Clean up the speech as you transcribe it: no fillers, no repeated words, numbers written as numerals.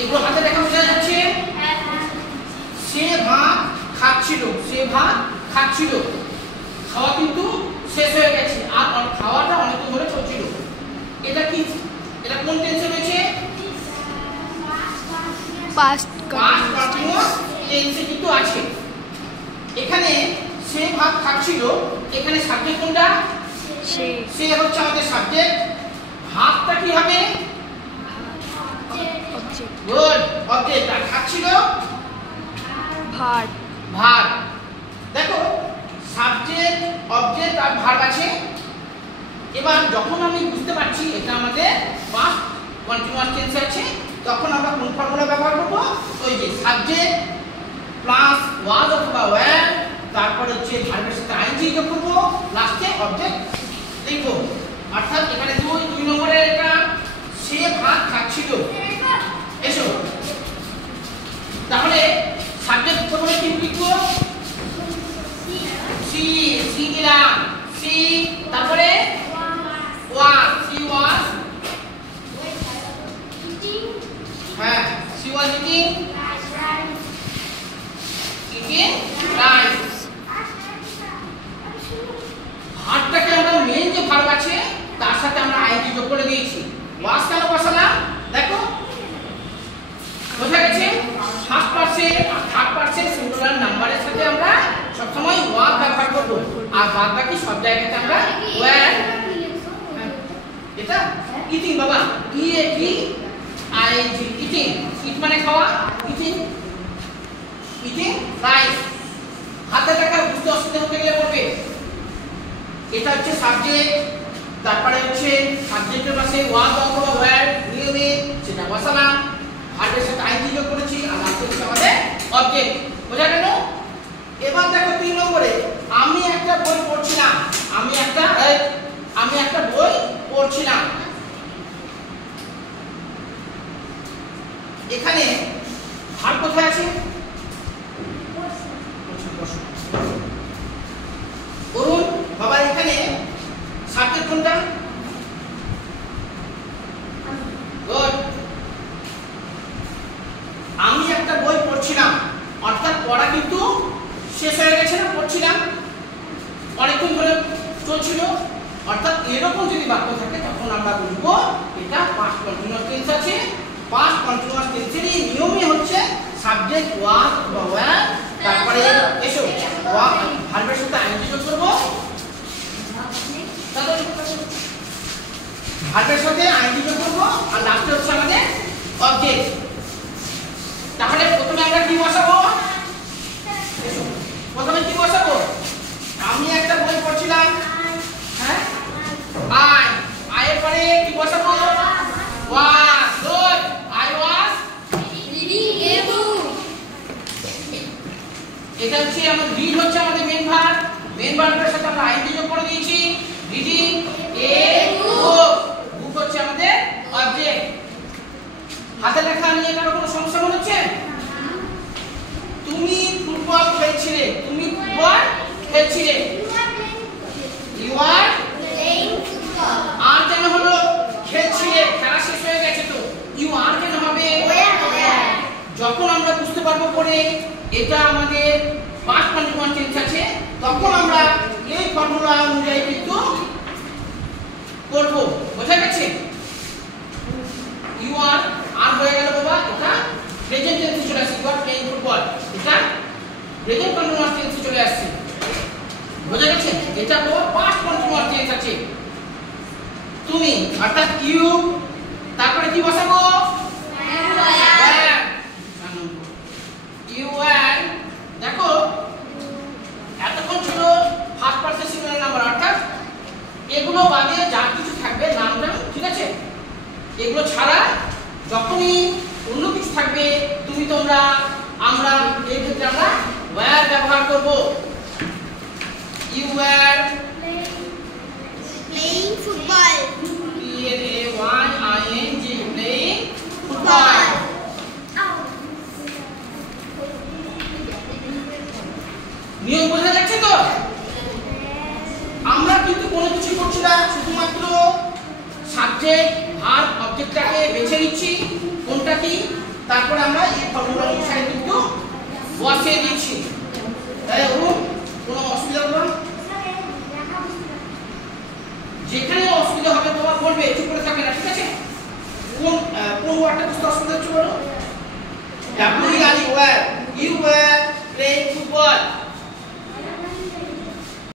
এগুলো হাতে দেখা বোঝা যাচ্ছে। সে ভাত খাচ্ছিল, সে ভাত খাচ্ছিল, খাওয়া কিন্তু শেষ হয়ে গেছে আর খাওয়াটা অনেকক্ষণ ধরে চলছিল। এটা কি, এটা কোন টেন্সে রয়েছে? পাস্ট কন্টিনিউয়াস টেন্সে কিন্তু আছে। এখানে সে ভাত খাচ্ছিল, এখানে সাবজেক্ট কোনটা? সে। সে হচ্ছে আমাদের সাবজেক্ট। ভাতটা কি হবে? অবজেক্ট। Good, object. আর খাচ্ছিল ভার্ব। ভার্ব। দেখো সাবজেক্ট, অবজেক্ট আর ভার্ব আছে। এবার যখন আমি বুঝতে পারছি এটা আমাদের পাস্ট কন্টিনিউয়াস টেন্সে আছে, তখন আমরা কোন ফর্মুলা ব্যবহার করব? ওই যে সাবজেক্ট প্লাস ওয়াজ অথবা ওয়্যার, তারপরে হচ্ছে ভার্বের সাথে আইএনজি যোগ করব, লাস্টে অবজেক্ট লিখব। অর্থাৎ এখানে দুই নম্বরের এটা সে ভাত খাচ্ছিল। এসো তাহলে সাবজেক্ট প্রথমে কি লিখব? সি, সি দিলাম, সি, তারপরে ওয়াজ, সি ওয়াজ, হ্যাঁ সি ওয়াজ ইটিং রাইস। ভার্বটাকে আমরা মেইন যে ভার্ব আছে তার সাথে আমরা আইএনজি যোগ করে দিয়েছি। ওয়াজ কেন বসালাম? দেখো বোঝা গেছে। ফার্স্ট পারসন আর থার্ড পারসন সিঙ্গুলার নাম্বারের সাথে আমরা সবসময় ওয়াজ ব্যবহার করব, আর বাদ বাকি সব জায়গাতে আমরা ওয়্যার। এটা ইটিং বাবা, E A T I N G, eating. Eat মানে খাওয়া, ইটিং, ইটিং রাইস। হাতে দেখা বুঝতে অসুবিধা হতে গেলে পড়বে। এটা হচ্ছে সাবজেক্ট, তারপরে হচ্ছে সাবজেক্টের পাশে ওয়াজ অথবা ওয়্যার নিয়মে সেটা বসালাম, ভার্বের সাথে আইএনজি যোগ করেছি, আর লাস্টে হচ্ছে আমাদের অবজেক্ট। বোঝা গেল? এবার দেখো 3 নম্বরে আমি একটা বই পড়ছিলাম, আমি একটা বই পড়ছিলাম। এখানে ভার্ব কোথায় আছে? বলুন বাবা, এখানে সাবজেক্ট কোনটা? গুড। আমি একটা বই পড়ছিলাম, অর্থাৎ পড়া কিন্তু শেষ হয়ে গেছে না, পড়ছিলাম অনেকক্ষণ ধরে চলছিল। অর্থাৎ এরকম যদি বাক্য থাকে তখন আমরা বুঝবো এটা পাস্ট কন্টিনিউয়াস টেন্স আছে। পাস্ট কন্টিনিউয়াস টেন্সের নিয়মই হচ্ছে সাবজেক্ট ওয়াজ বা ওয়্যার, তারপরে এসো ভার্বের সাথে আইএনজি যোগ করব, ভার্বের সাথে আইএনজি যোগ করব, আর লাস্টে হচ্ছে আমাদের অবজেক্ট। তাহলে প্রথমে আমরা কি বসাবো? প্রথমে কি বসাবো? আমি একটা বই পড়ছিলাম, হ্যাঁ আয়ের পরে কি বসাবো? ওয়াজ। Good, I was reading a বুক। এটা হচ্ছে আমাদের রিড হচ্ছে আমাদের মেইন ভার্ব, মেইন ভার্বের সাথে আমরা আইএনজি যোগ করে দিয়েছি। রিডিং এ বুক, বুক হচ্ছে আমাদের অবজেক্ট। হাতে লেখা নিয়ে কারো কোনো সমস্যা মনে হচ্ছে? তুমি ফুটবল খেলছিলে, তুমি ফুটবল খেলছিলে। You are playing football. আর কেন হলো? খেলছিলে, খেলা শেষ হয়ে গেছে তো ইউ আর কেন হবে? যখন আমরা বুঝতে পারবো পরে এটা আমাদের পাস্ট কন্টিনিউয়াস টেন্স আছে, তখন আমরা এই ফর্মুলা অনুযায়ী কিন্তু করব। বোঝা গেছে? ইউ আর আর হয়ে গেল বাবা, এটা প্রেজেন্ট টেন্সে চলে আসছে। ইউ আর প্লেইং ফুটবল, এটা প্রেজেন্ট কন্টিনিউয়াস টেন্সে চলে আসছে। বোঝা গেছে? এটা তো পাস্ট কন্টিনিউয়াস টেন্স আছে। তুমি অর্থাৎ ইউ, তারপরে কি বসাবো? You are. দেখো এতক্ষণ ছিল ফার্স্ট পারসন সিঙ্গুলার নাম্বার, অর্থাৎ এগুলো বাদে যা কিছু থাকবে নামটা, ঠিক আছে? এগুলো ছাড়া যখনই অন্য কিছু থাকবে তুমি, তোমরা, আমরা, এই ক্ষেত্রে আমরা ওয়্যার ব্যবহার করব। You are playing football. PLAYING, playing football। নিয়ম বোঝা যাচ্ছে তো? আমরা কিন্তু কোনো কিছু করছি না, শুধুমাত্র সাবজেক্ট ভার্ব অবজেক্টটাকে বেছে নিচ্ছি কোনটা কি। তারপর আমরা এই ফর্মুলা অনুসারে কিন্তু বসিয়ে দিচ্ছি। তাহলে কোনো অসুবিধা হবে না? যেখানে অসুবিধা হবে তোমার বলবে, চুপ করে থাকবে না, ঠিক আছে? কোন ওয়ার্ডটা বুঝতে অসুবিধা হচ্ছে বলো?